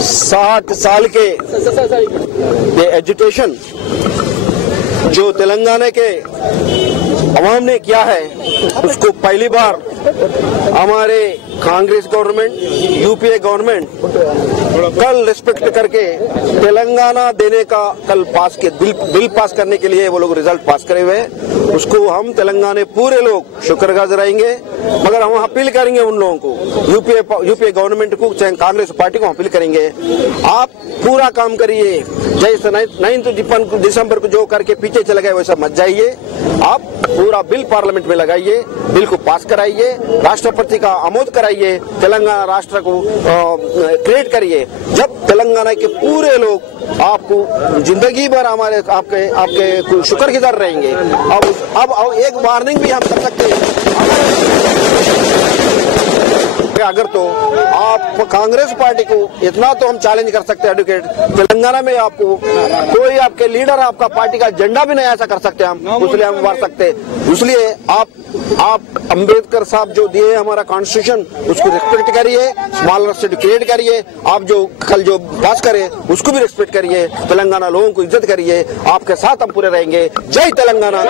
साठ साल के एजुटेशन जो तेलंगाना के अवाम ने किया है, उसको पहली बार हमारे कांग्रेस गवर्नमेंट, यूपीए गवर्नमेंट कल रिस्पेक्ट करके तेलंगाना देने का कल पास के बिल पास करने के लिए वो लोग रिजल्ट पास करे हुए हैं। उसको हम तेलंगाना पूरे लोग शुक्रगुजार रहेंगे। मगर हम अपील करेंगे उन लोगों को, यूपीए गवर्नमेंट को, चाहे कांग्रेस पार्टी को अपील करेंगे, आप पूरा काम करिए। जैसे 9 दिसंबर को जो करके पीछे चले गए वैसा मत जाइए। आप पूरा बिल पार्लियामेंट में लगाइए, बिल को पास कराइए, राष्ट्रपति का आमोद कराइए, तेलंगाना राष्ट्र को क्रिएट करिए। जब तेलंगाना के पूरे लोग आपको जिंदगी भर हमारे आपके शुक्रगुजार रहेंगे। अब एक वार्निंग भी हम कर सकते हैं, अगर तो आप कांग्रेस पार्टी को इतना तो हम चैलेंज कर सकते हैं एडवोकेट, तेलंगाना में आपको कोई आपके लीडर आपका पार्टी का झंडा भी नहीं ऐसा कर सकते हम, इसलिए हम मार सकते। इसलिए आप अंबेडकर साहब जो दिए हमारा कॉन्स्टिट्यूशन, उसको रिस्पेक्ट करिए, स्मॉल राष्ट्र क्रिएट करिए। आप जो कल जो पास करें उसको भी रिस्पेक्ट करिए, तेलंगाना लोगों को इज्जत करिए। आपके साथ हम पूरे रहेंगे। जय तेलंगाना।